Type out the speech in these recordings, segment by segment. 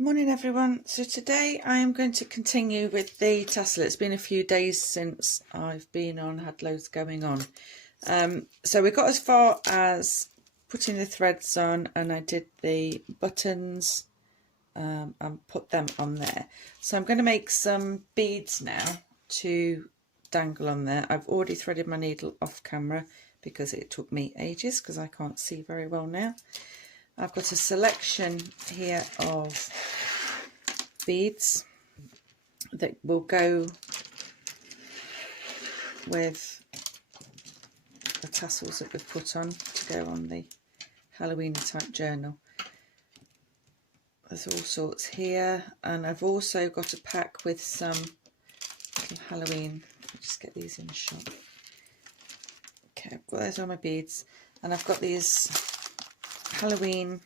Morning everyone. So today I am going to continue with the tassel. It's been a few days since I've been on, had loads going on. So we got as far as putting the threads on, and I did the buttons and put them on there. So I'm going to make some beads now to dangle on there. I've already threaded my needle off camera because it took me ages because I can't see very well now. I've got a selection here of beads that will go with the tassels that we've put on to go on the Halloween type journal. There's all sorts here, and I've also got a pack with some little Halloween. I'll just get these in the shop. Okay, I've got those on my beads, and I've got these Halloween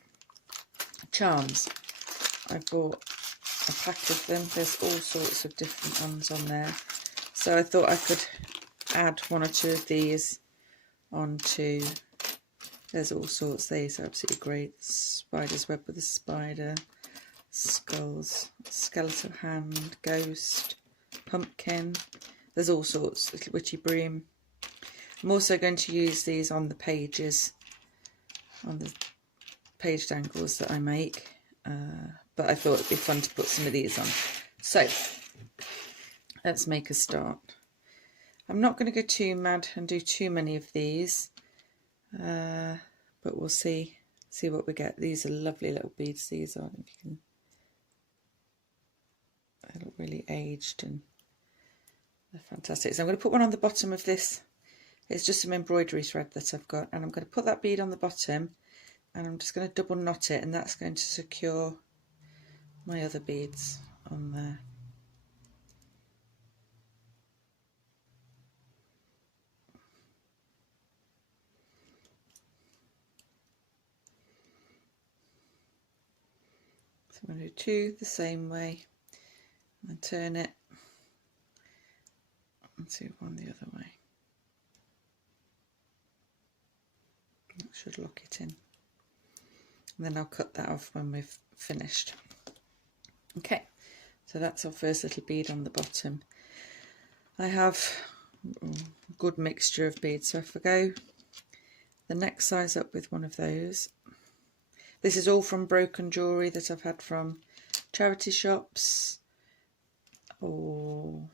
charms. I bought a pack of them. There's all sorts of different ones on there, so I thought I could add one or two of these onto. There's all sorts. These are absolutely great. Spider's web with a spider, skulls, skeletal hand, ghost, pumpkin. There's all sorts. Little witchy broom. I'm also going to use these on the pages, on the page dangles that I make, but I thought it'd be fun to put some of these on. So let's make a start. I'm not going to go too mad and do too many of these, but we'll see what we get. These are lovely little beads. These are, if you can, they look really aged and they're fantastic. So I'm going to put one on the bottom of this. It's just some embroidery thread that I've got, and I'm going to put that bead on the bottom, and I'm just going to double knot it, and that's going to secure my other beads on there. So I'm going to do two the same way, and turn it and do one the other way. That should lock it in. And then I'll cut that off when we've finished. Okay, so that's our first little bead on the bottom. I have a good mixture of beads, so if I go the next size up with one of those. This is all from broken jewellery that I've had from charity shops or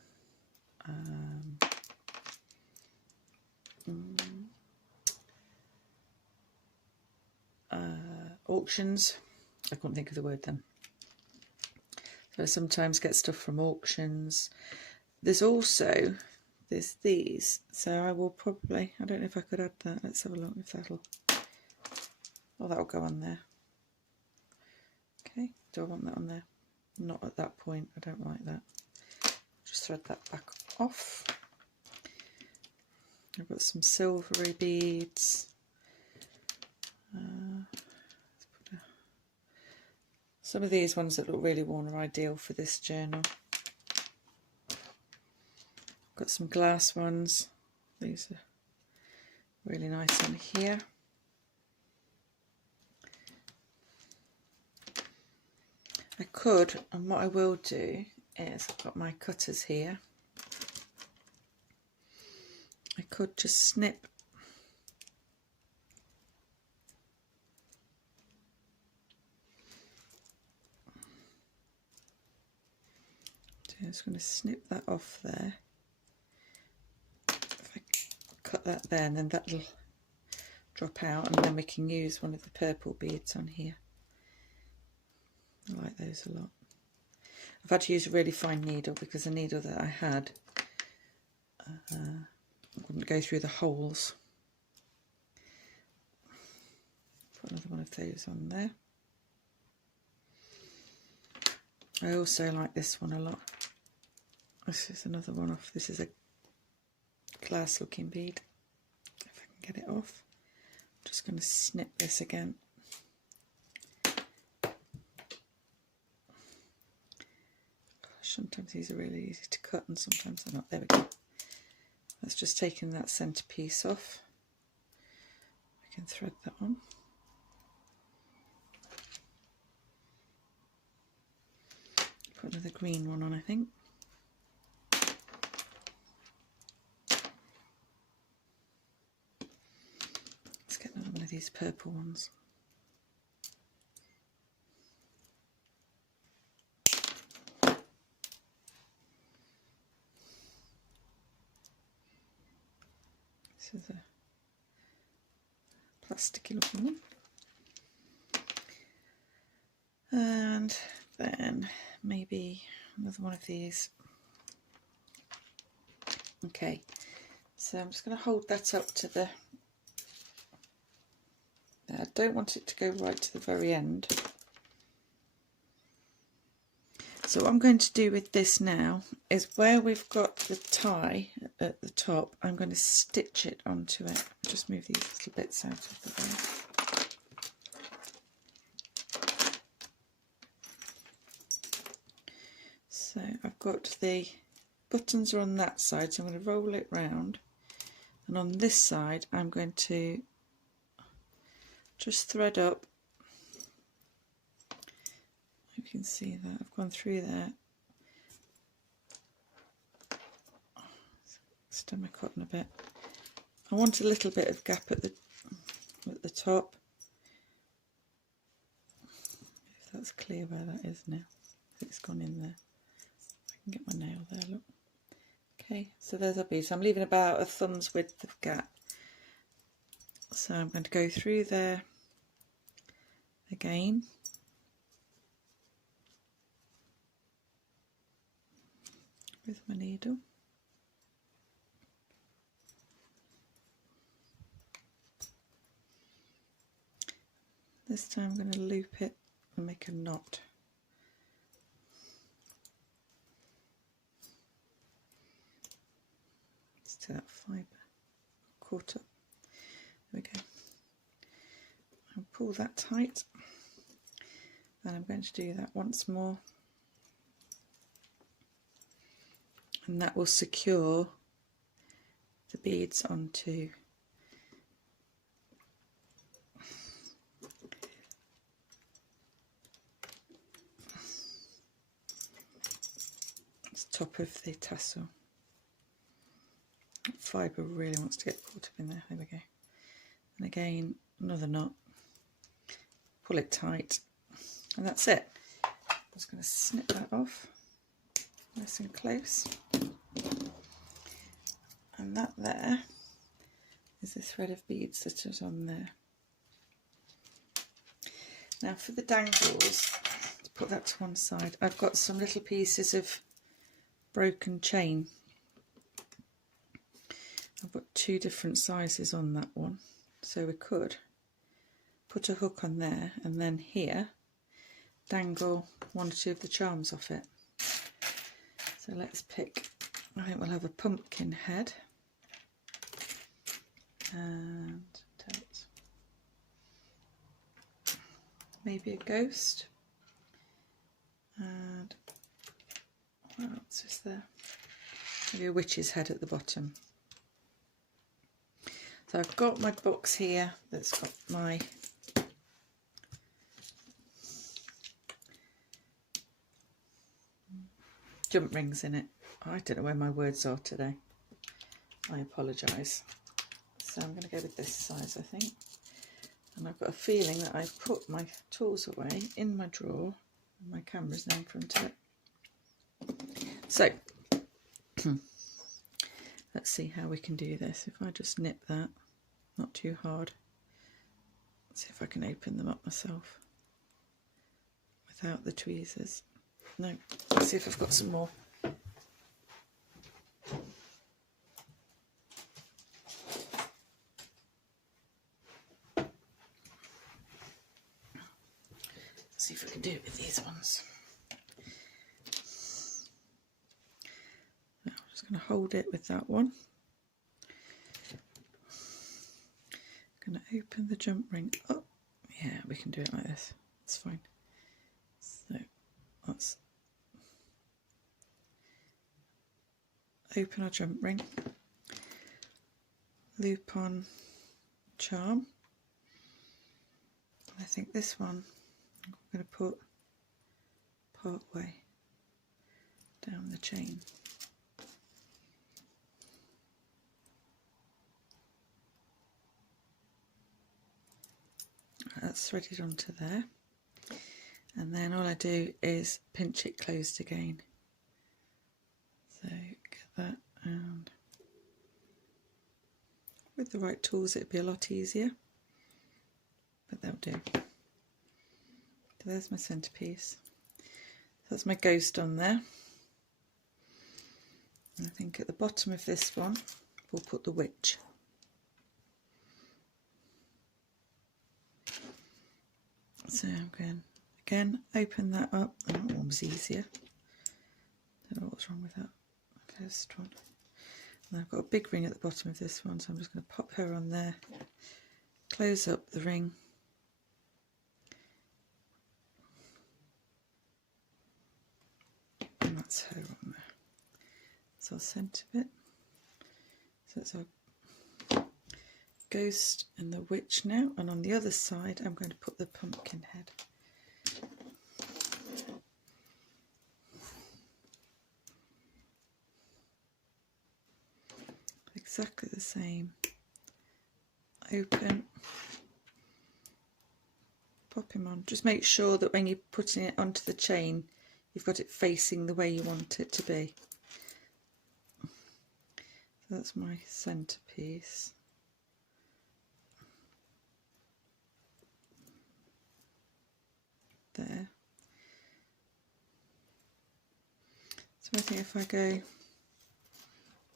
auctions. I couldn't think of the word then. So I sometimes get stuff from auctions. There's these, so I will probably, I don't know if I could add that. Let's have a look if that'll, oh, that'll go on there. Okay, do I want that on there? Not at that point, I don't like that. Just thread that back off. I've got some silvery beads. Some of these ones that look really worn are ideal for this journal. Got some glass ones. These are really nice on here. I could, and what I will do is, I've got my cutters here. I could just snip I'm just going to snip that off there. If I cut that there, and then that'll drop out, and then we can use one of the purple beads on here. I like those a lot. I've had to use a really fine needle because the needle that I had wouldn't go through the holes. Put another one of those on there. I also like this one a lot. This is another one off. This is a glass looking bead. If I can get it off. I'm just going to snip this again. Sometimes these are really easy to cut and sometimes they're not. There we go. That's just taking that centre piece off. I can thread that on. put another green one on, I think. Let's get another one of these purple ones. This is a plasticky looking one. And then maybe another one of these. Okay, so I'm just going to hold that up to the... I don't want it to go right to the very end. So what I'm going to do with this now is where we've got the tie at the top, I'm going to stitch it onto it. Just move these little bits out of the way. So I've got the buttons are on that side, so I'm going to roll it round, and on this side I'm going to just thread up. You can see that I've gone through there. Stem my cotton a bit. I want a little bit of gap at the top. If that's clear where that is now. It's gone in there. I can get my nail there, look. Okay, so there's our bead. So I'm leaving about a thumb's width of gap. So I'm going to go through there again. With my needle. This time I'm going to loop it and make a knot. Just to that fibre caught up. There we go. I'll pull that tight, and I'm going to do that once more. And that will secure the beads onto the top of the tassel. That fibre really wants to get caught up in there. There we go. And again, another knot. Pull it tight, and that's it. I'm just going to snip that off. Nice and close, and that there is the thread of beads that is on there. Now for the dangles, to put that to one side, I've got some little pieces of broken chain. I've got two different sizes on that one, so we could put a hook on there and then here dangle one or two of the charms off it. So let's pick, I think we'll have a pumpkin head and maybe a ghost, and what else is there? Maybe a witch's head at the bottom. So I've got my box here that's got my jump rings in it. I don't know where my words are today. I apologise. So I'm going to go with this size, I think. And I've got a feeling that I've put my tools away in my drawer. And my camera's now in front of it. So let's see how we can do this. If I just nip that, not too hard. Let's see if I can open them up myself without the tweezers. No, let's see if I've got some more. Let's see if I can do it with these ones. Now I'm just going to hold it with that one. I'm going to open the jump ring up. Yeah, we can do it like this. It's fine. So let's open our jump ring, loop on charm. I think this one I'm going to put part way. down the chain. That's threaded onto there, and then all I do is pinch it closed again. So get that, and with the right tools it'd be a lot easier, but that'll do. So there's my centrepiece. That's my ghost on there. And I think at the bottom of this one we'll put the witch. So I'm going again, open that up. Oh, that one was easier. Don't know what's wrong with that first one. And I've got a big ring at the bottom of this one, so I'm just going to pop her on there, close up the ring, and that's her on there. So I'll centre it. So it's our ghost and the witch now, and on the other side I'm going to put the pumpkin head. Exactly the same. Open, pop him on. Just make sure that when you're putting it onto the chain you've got it facing the way you want it to be. So that's my centrepiece. There. So I think if I go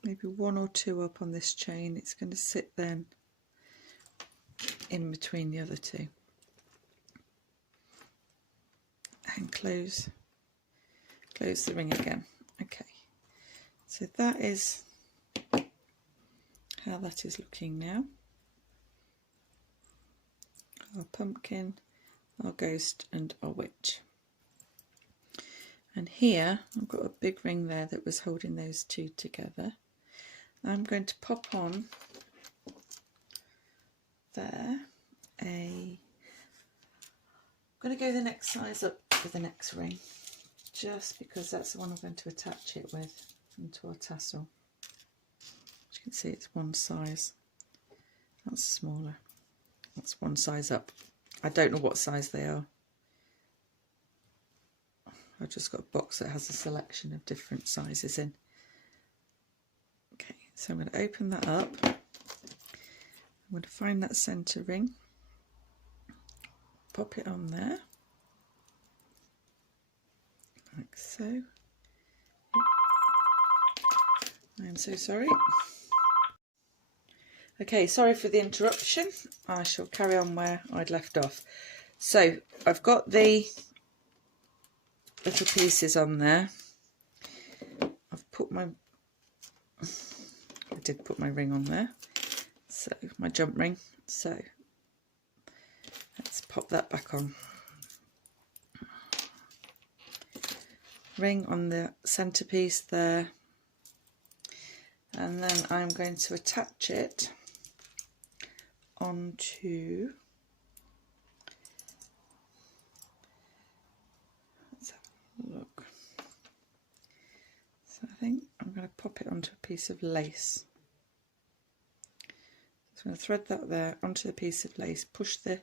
maybe one or two up on this chain, it's going to sit then in between the other two. And close the ring again. Okay, so that is how that is looking now. Our pumpkin, our ghost and our witch. And here I've got a big ring there that was holding those two together. I'm going to pop on there I'm going to go the next size up with the next ring, just because that's the one I'm going to attach it with into our tassel. As you can see, it's one size. That's smaller. That's one size up. I don't know what size they are. I've just got a box that has a selection of different sizes in. Okay, so I'm going to open that up. I'm going to find that centre ring, pop it on there, like so. I'm so sorry. Okay, sorry for the interruption. I shall carry on where I'd left off. So I've got the little pieces on there. I did put my ring on there, so my jump ring. So let's pop that back on. Ring on the centrepiece there, and then I'm going to attach it onto, let's have a look. So I think I'm going to pop it onto a piece of lace. So I'm going to thread that there onto the piece of lace, push the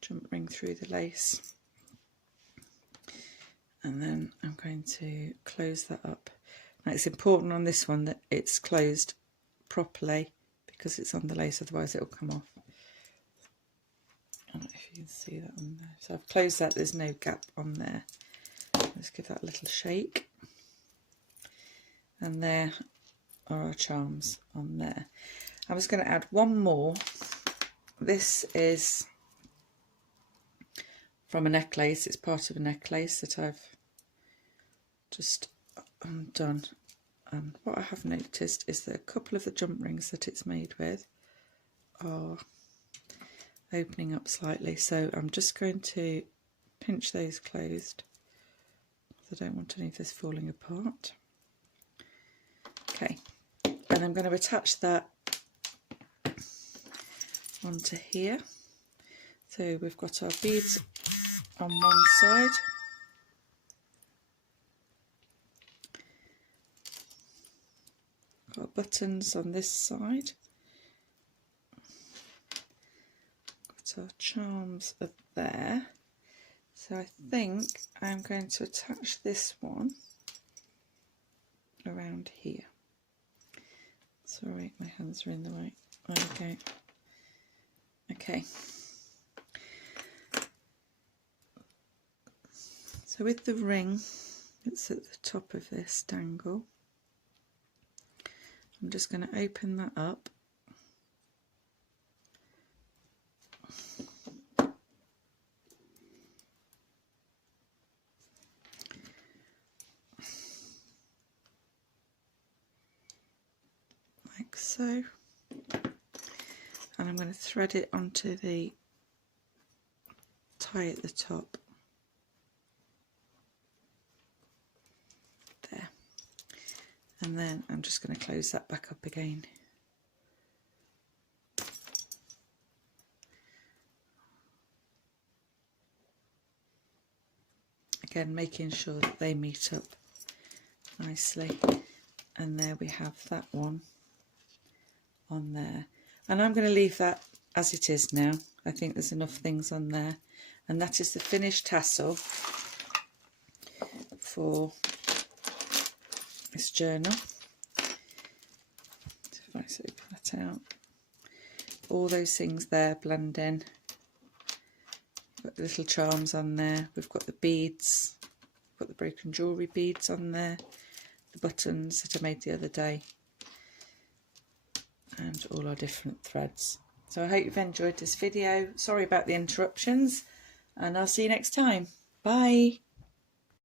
jump ring through the lace, and then I'm going to close that up. Now it's important on this one that it's closed properly because it's on the lace, otherwise it will come off. I don't know if you can see that on there. So I've closed that, there's no gap on there. Let's give that a little shake. And there are our charms on there. I was going to add one more. This is from a necklace. It's part of a necklace that I've just undone. What I have noticed is that a couple of the jump rings that it's made with are opening up slightly, so I'm just going to pinch those closed. I don't want any of this falling apart. Okay, and I'm going to attach that onto here. So we've got our beads on one side, buttons on this side. Got our charms up there. So I think I'm going to attach this one around here. Sorry, my hands are in the way. There we go. Okay. So with the ring that's at the top of this dangle, I'm just going to open that up. Like so. And I'm going to thread it onto the tie at the top. There. And then I'm just going to close that back up again. Again, making sure that they meet up nicely. And there we have that one on there. And I'm going to leave that as it is now. I think there's enough things on there. And that is the finished tassel for this journal. So if I open that out, all those things there blend in. Got the little charms on there. We've got the beads. We've got the broken jewellery beads on there. The buttons that I made the other day. And all our different threads. So I hope you've enjoyed this video. Sorry about the interruptions, and I'll see you next time. Bye.